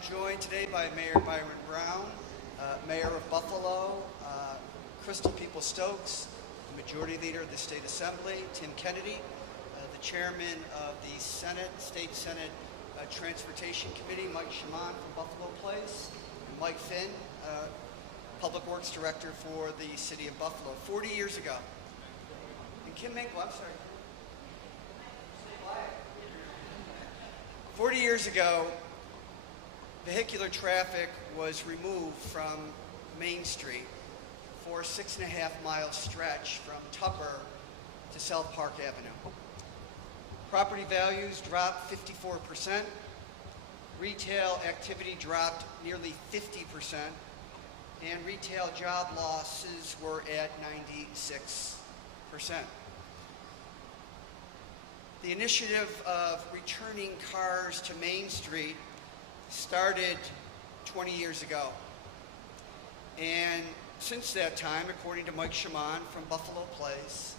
joined today by Mayor Byron Brown, Mayor of Buffalo, Crystal Peoples-Stokes, the Majority Leader of the State Assembly, Tim Kennedy, the Chairman of the State Senate Transportation Committee, Mike Shaman from Buffalo Place, and Mike Finn, Public Works Director for the City of Buffalo. 40 years ago, and Kim Minkle, I'm sorry. 40 years ago, vehicular traffic was removed from Main Street for a 6.5-mile stretch from Tupper to South Park Avenue. Property values dropped 54%. Retail activity dropped nearly 50%. And retail job losses were at 96%. The initiative of returning cars to Main Street started 20 years ago. And since that time, according to Mike Shaman from Buffalo Place,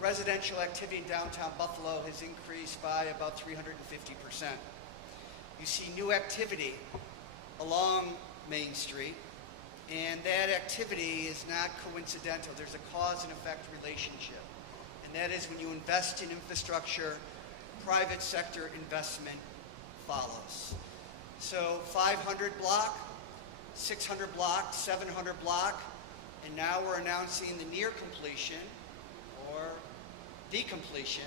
residential activity in downtown Buffalo has increased by about 350%. You see new activity along Main Street, and that activity is not coincidental. There's a cause and effect relationship. And that is when you invest in infrastructure, private sector investment follows. So 500 block, 600 block, 700 block, and now we're announcing the near completion or the completion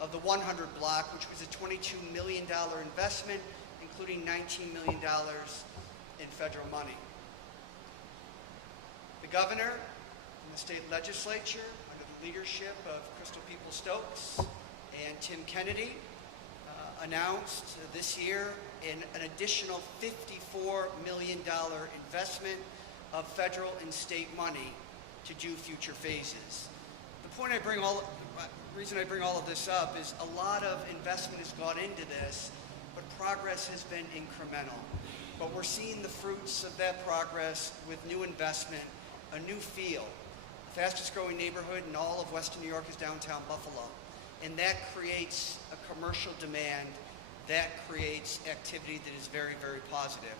of the 100 block, which was a $22 million investment, including $19 million in federal money. The governor and the state legislature, under the leadership of Crystal Peoples-Stokes and Tim Kennedy, announced this year an additional $54 million investment of federal and state money to do future phases. Reason I bring all of this up is a lot of investment has gone into this, but progress has been incremental. But we're seeing the fruits of that progress with new investment, a new feel. The fastest growing neighborhood in all of Western New York is downtown Buffalo. And that creates a commercial demand, that creates activity that is very, very positive.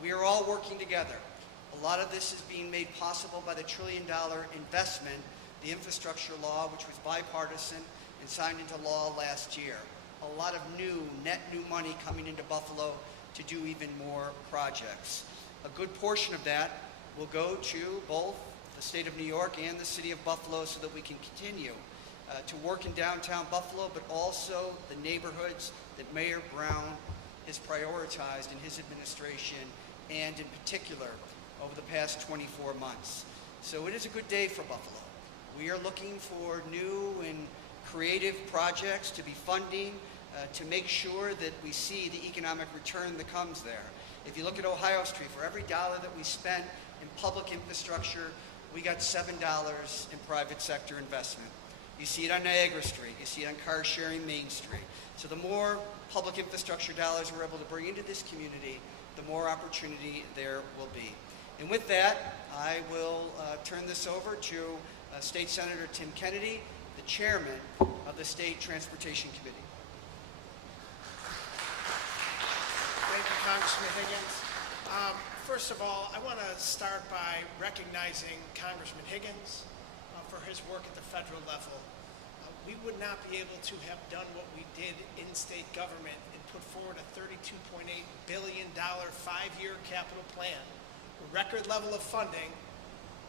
We are all working together. A lot of this is being made possible by the $1 trillion investment, the infrastructure law, which was bipartisan and signed into law last year. A lot of net new money coming into Buffalo to do even more projects. A good portion of that will go to both the state of New York and the city of Buffalo so that we can continue to work in downtown Buffalo, but also the neighborhoods that Mayor Brown has prioritized in his administration and in particular over the past 24 months. So it is a good day for Buffalo. We are looking for new and creative projects to be funding to make sure that we see the economic return that comes there. If you look at Ohio Street, for every dollar that we spent in public infrastructure, we got $7 in private sector investment. You see it on Niagara Street, you see it on Car Sharing Main Street. So the more public infrastructure dollars we're able to bring into this community, the more opportunity there will be. And with that, I will turn this over to State Senator Tim Kennedy, the chairman of the State Transportation Committee. Thank you, Congressman Higgins. First of all, I want to start by recognizing Congressman Higgins for his work at the federal level. We would not be able to have done what we did in state government and put forward a $32.8 billion 5-year capital plan, a record level of funding,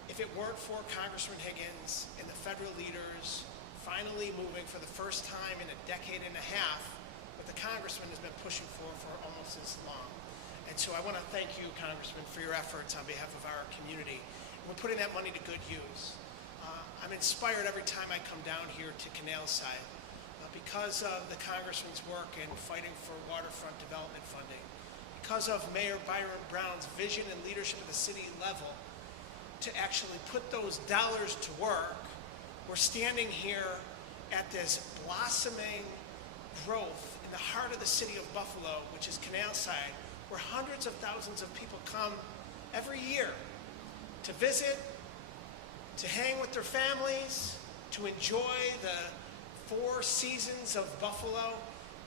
if it weren't for Congressman Higgins and the federal leaders finally moving for the first time in a decade and a half what the Congressman has been pushing for almost as long. And so I want to thank you, Congressman, for your efforts on behalf of our community. And we're putting that money to good use. I'm inspired every time I come down here to Canal Side because of the Congressman's work in fighting for waterfront development funding, because of Mayor Byron Brown's vision and leadership at the city level to actually put those dollars to work. We're standing here at this blossoming growth in the heart of the city of Buffalo, which is Canal Side, where hundreds of thousands of people come every year to visit, to hang with their families, to enjoy the 4 seasons of Buffalo.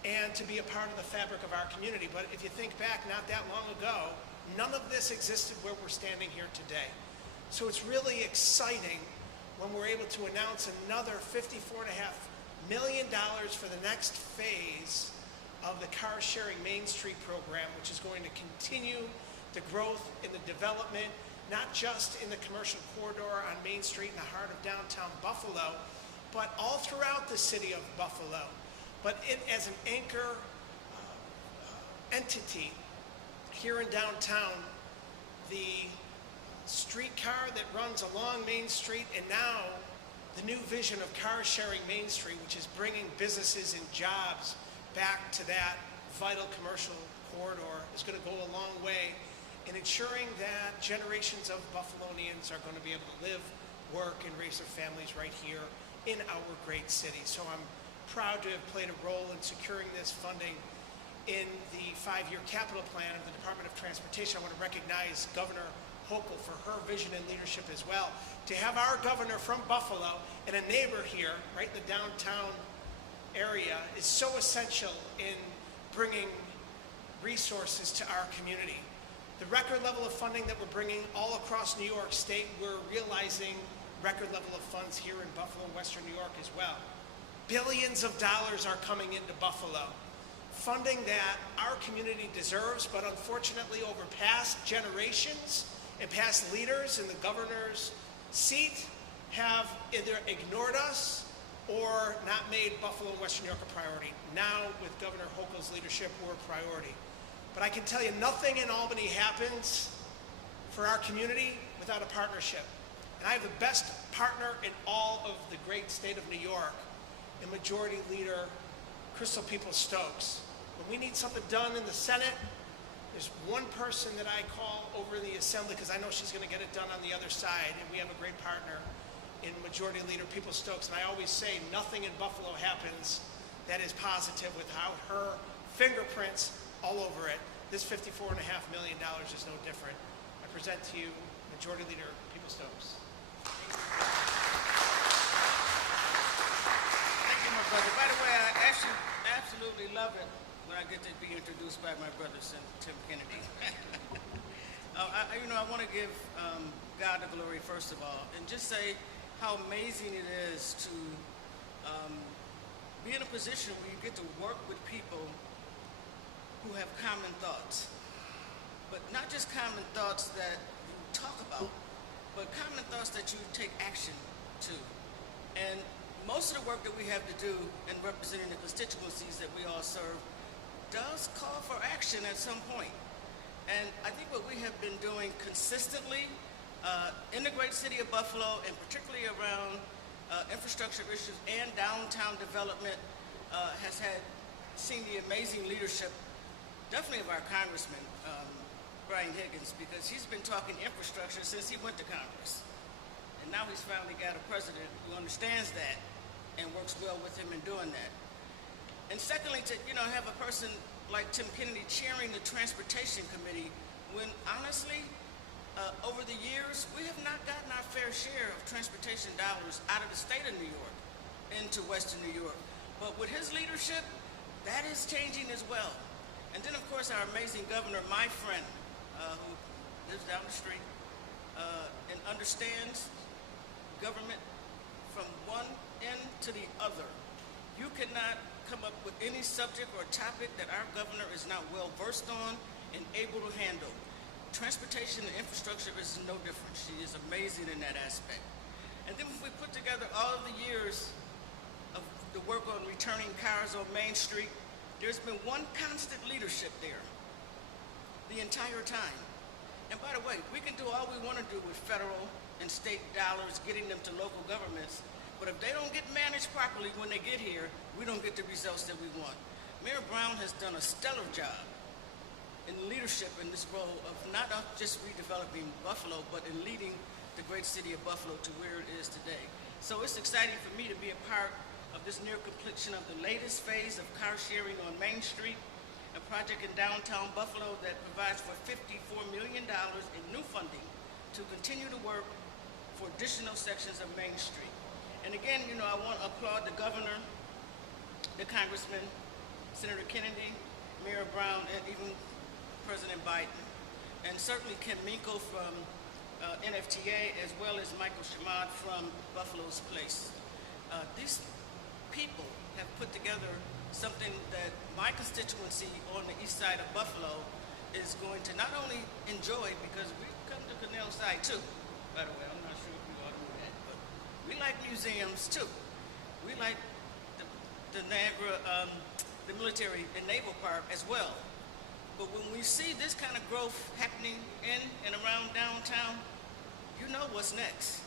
and to be a part of the fabric of our community. But if you think back not that long ago, none of this existed where we're standing here today. So it's really exciting when we're able to announce another $54.5 million for the next phase of the Car Sharing Main Street program, which is going to continue the growth in the development, not just in the commercial corridor on Main Street in the heart of downtown Buffalo, but all throughout the city of Buffalo. But it as an anchor entity here in downtown, the streetcar that runs along Main Street, and now the new vision of Car Sharing Main Street, which is bringing businesses and jobs back to that vital commercial corridor, is going to go a long way in ensuring that generations of Buffalonians are going to be able to live, work, and raise their families right here in our great city. So I'm proud to have played a role in securing this funding in the 5-year capital plan of the Department of Transportation. I want to recognize Governor Hochul for her vision and leadership as well. To have our governor from Buffalo and a neighbor here, right in the downtown area, is so essential in bringing resources to our community. The record level of funding that we're bringing all across New York State, we're realizing record level of funds here in Buffalo, Western New York as well. Billions of dollars are coming into Buffalo, funding that our community deserves, but unfortunately over past generations and past leaders in the governor's seat have either ignored us or not made Buffalo and Western New York a priority. Now, with Governor Hochul's leadership, we're a priority. But I can tell you, nothing in Albany happens for our community without a partnership. And I have the best partner in all of the great state of New York, in Majority Leader Crystal Peoples-Stokes. When we need something done in the Senate, there's one person that I call over the Assembly because I know she's going to get it done on the other side, and we have a great partner in Majority Leader Peoples-Stokes. And I always say nothing in Buffalo happens that is positive without her fingerprints all over it. This $54.5 million is no different. I present to you Majority Leader Peoples-Stokes. Thank you, my brother. By the way, I actually absolutely love it when I get to be introduced by my brother, Tim Kennedy. I want to give God the glory, first of all, and just say how amazing it is to be in a position where you get to work with people who have common thoughts, but not just common thoughts that you talk about, but common thoughts that you take action to. And most of the work that we have to do in representing the constituencies that we all serve does call for action at some point. And I think what we have been doing consistently in the great city of Buffalo, and particularly around infrastructure issues and downtown development, has seen the amazing leadership, definitely of our Congressman, Brian Higgins, because he's been talking infrastructure since he went to Congress. And now he's finally got a president who understands that and works well with him in doing that. And secondly, to have a person like Tim Kennedy chairing the Transportation Committee, when honestly, over the years, we have not gotten our fair share of transportation dollars out of the state of New York into Western New York. But with his leadership, that is changing as well. And then, of course, our amazing governor, my friend, who lives down the street and understands government from one end to the other. You cannot come up with any subject or topic that our governor is not well versed on and able to handle. Transportation and infrastructure is no different. She is amazing in that aspect. And then if we put together all of the years of the work on returning cars on Main Street, there's been one constant leadership there the entire time. And by the way, we can do all we want to do with federal and state dollars, getting them to local governments, but if they don't get managed properly when they get here, we don't get the results that we want. Mayor Brown has done a stellar job in leadership in this role of not just redeveloping Buffalo, but in leading the great city of Buffalo to where it is today. So it's exciting for me to be a part of this near completion of the latest phase of car sharing on Main Street, a project in downtown Buffalo that provides for $54 million in new funding to continue to work for additional sections of Main Street. And again, I want to applaud the governor, the congressman, Senator Kennedy, Mayor Brown, and even President Biden. And certainly Kim Minkle from NFTA, as well as Michael Shamad from Buffalo's Place. These people have put together something that my constituency on the east side of Buffalo is going to not only enjoy, because we come to Cornell side too, by the way, I'm not sure if you all know that, but we like museums too. We like the Niagara, the military and naval park as well. But when we see this kind of growth happening in and around downtown, you know what's next.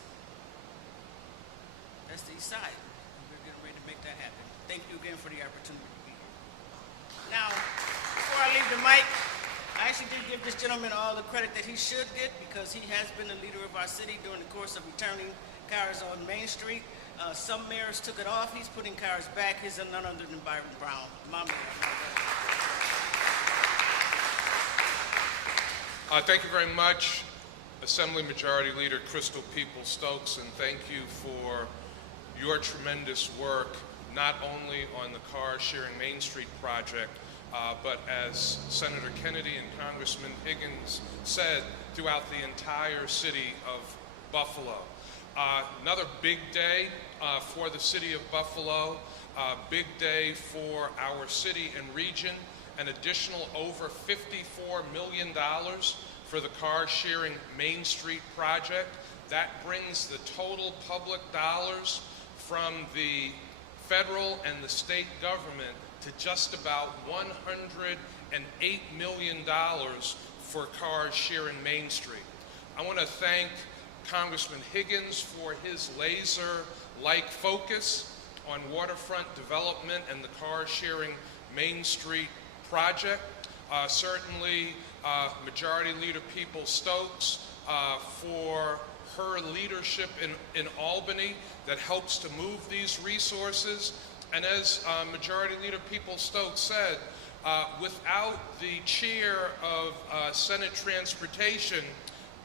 That's the east side. We're getting ready to make that happen. Thank you again for the opportunity to be here. Now, before I leave the mic, I actually did give this gentleman all the credit that he should get, because he has been the leader of our city during the course of returning cars on Main Street. Some mayors took it off. He's putting cars back. He's none other than Byron Brown, my mayor. Thank you very much, Assembly Majority Leader Crystal Peoples-Stokes, and thank you for your tremendous work, not only on the Car Sharing Main Street project, but as Senator Kennedy and Congressman Higgins said, throughout the entire city of Buffalo. Another big day for the city of Buffalo, big day for our city and region, an additional over $54 million for the Car Sharing Main Street project. That brings the total public dollars from the federal and the state government to just about $108 million for Car Sharing Main Street. I want to thank Congressman Higgins for his laser-like focus on waterfront development and the Car Sharing Main Street project. Certainly Majority Leader Peoples-Stokes for her leadership in Albany that helps to move these resources. And as Majority Leader Peoples-Stokes said, without the chair of Senate Transportation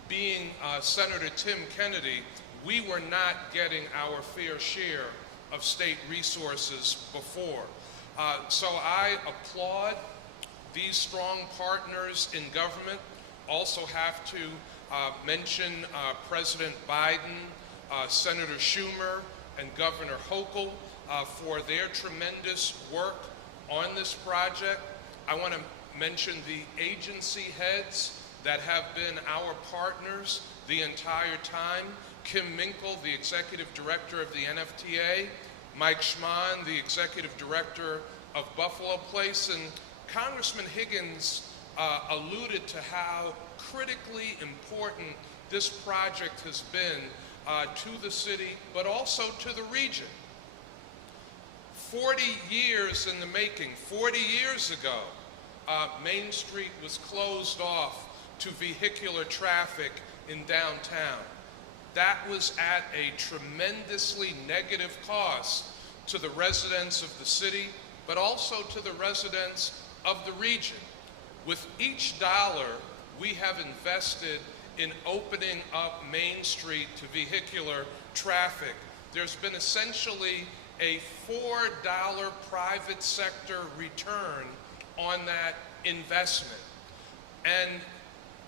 being Senator Tim Kennedy, we were not getting our fair share of state resources before. So I applaud these strong partners in government. Also have to mention President Biden, Senator Schumer, and Governor Hochul for their tremendous work on this project. I want to mention the agency heads that have been our partners the entire time. Kim Minkle, the Executive Director of the NFTA, Mike Schmann, the Executive Director of Buffalo Place, and Congressman Higgins alluded to how critically important this project has been to the city, but also to the region. 40 years in the making. 40 years ago, Main Street was closed off to vehicular traffic in downtown. That was at a tremendously negative cost to the residents of the city, but also to the residents of the region. With each dollar we have invested in opening up Main Street to vehicular traffic, there's been essentially a $4 private sector return on that investment. And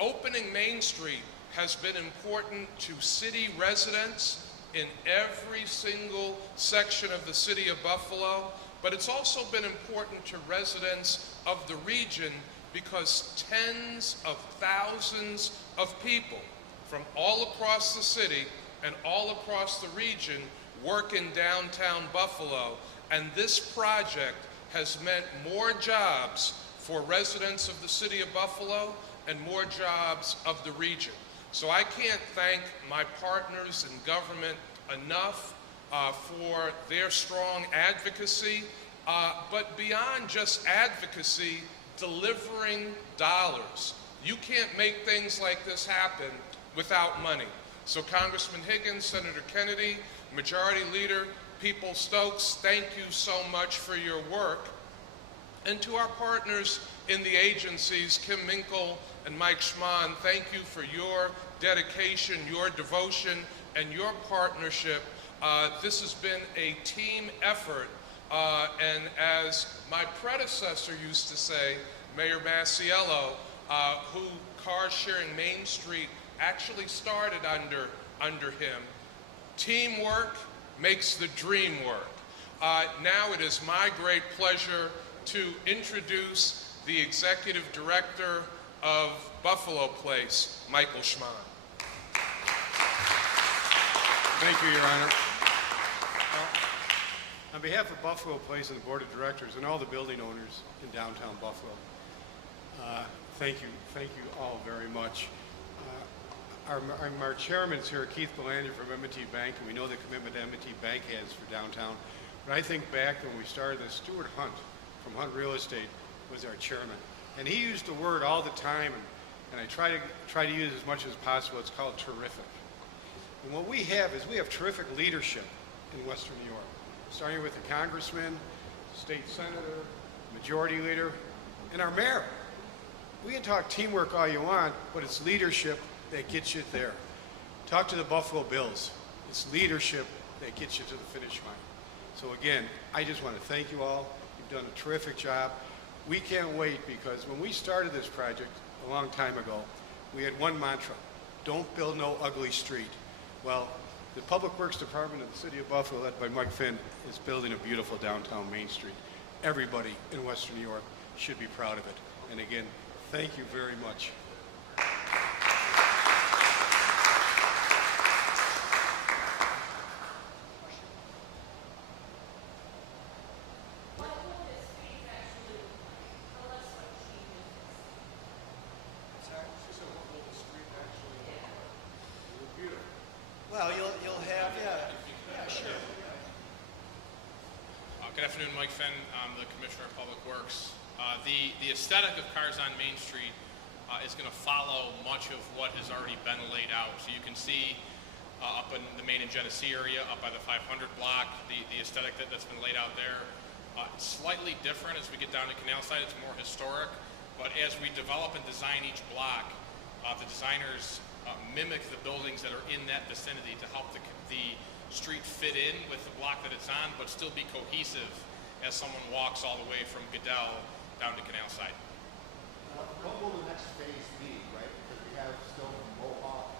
opening Main Street has been important to city residents in every single section of the city of Buffalo, but it's also been important to residents of the region because tens of thousands of people from all across the city and all across the region work in downtown Buffalo, and this project has meant more jobs for residents of the city of Buffalo and more jobs of the region. So I can't thank my partners in government enough for their strong advocacy, but beyond just advocacy, delivering dollars. You can't make things like this happen without money. So Congressman Higgins, Senator Kennedy, Majority Leader Peoples-Stokes, thank you so much for your work. And to our partners in the agencies, Kim Minkle and Mike Schmann, thank you for your dedication, your devotion, and your partnership. This has been a team effort And as my predecessor used to say, Mayor Masiello, who Car Sharing Main Street actually started under him, teamwork makes the dream work. Now it is my great pleasure to introduce the Executive Director of Buffalo Place, Michael Schmann. Thank you, Your Honor. Well, on behalf of Buffalo Place and the Board of Directors and all the building owners in downtown Buffalo, thank you all very much. Our chairman's here, Keith Belanger from M&T Bank, and we know the commitment M&T Bank has for downtown. But I think back when we started this, Stuart Hunt from Hunt Real Estate was our chairman. And he used the word all the time, and I try to use as much as possible. It's called terrific. And what we have is we have terrific leadership in Western New York, starting with the congressman, state senator, majority leader, and our mayor. We can talk teamwork all you want, but it's leadership that gets you there. Talk to the Buffalo Bills. It's leadership that gets you to the finish line. So again, I just want to thank you all. You've done a terrific job. We can't wait, because when we started this project a long time ago, we had one mantra: don't build no ugly street. Well, the Public Works Department of the City of Buffalo, led by Mike Finn, is building a beautiful downtown Main Street. Everybody in Western New York should be proud of it. And again, thank you very much. Well, you'll have, yeah, sure. Good afternoon, Mike Fenn. I'm the Commissioner of Public Works. The aesthetic of Cars on Main Street is going to follow much of what has already been laid out. So you can see up in the Main and Genesee area, up by the 500 block, the aesthetic that's been laid out there. It's slightly different as we get down to Canal Side. It's more historic. But as we develop and design each block, the designers mimic the buildings that are in that vicinity to help the street fit in with the block that it's on, but still be cohesive as someone walks all the way from Goodell down to Canal Side. What will the next phase be, right? Because we have still Mohawk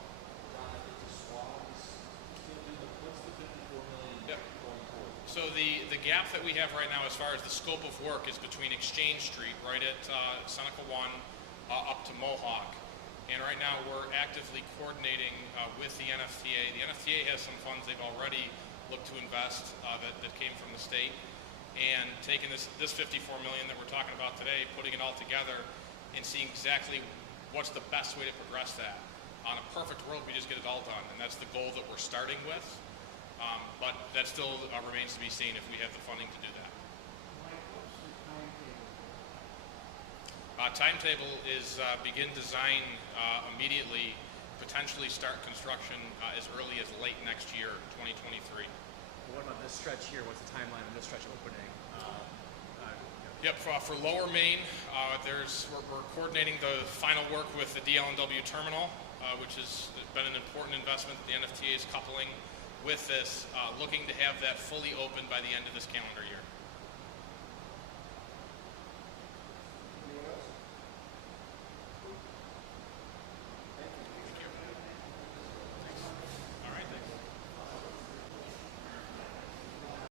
down into Swans. What's the 54 million Yep. going forward? So the gap that we have right now as far as the scope of work is between Exchange Street, right at Seneca 1, up to Mohawk. And right now we're actively coordinating with the NFTA. The NFTA has some funds they've already looked to invest that came from the state. And taking this 54 million that we're talking about today, putting it all together and seeing exactly what's the best way to progress that. On a perfect world, we just get it all done. And that's the goal that we're starting with. But that still remains to be seen if we have the funding to do that. Timetable is begin design immediately, potentially start construction as early as late next year, 2023. What about this stretch here? What's the timeline of this stretch opening? Yep, for Lower Main, we're coordinating the final work with the DL&W terminal, which has been an important investment that the NFTA is coupling with this, looking to have that fully open by the end of this calendar year.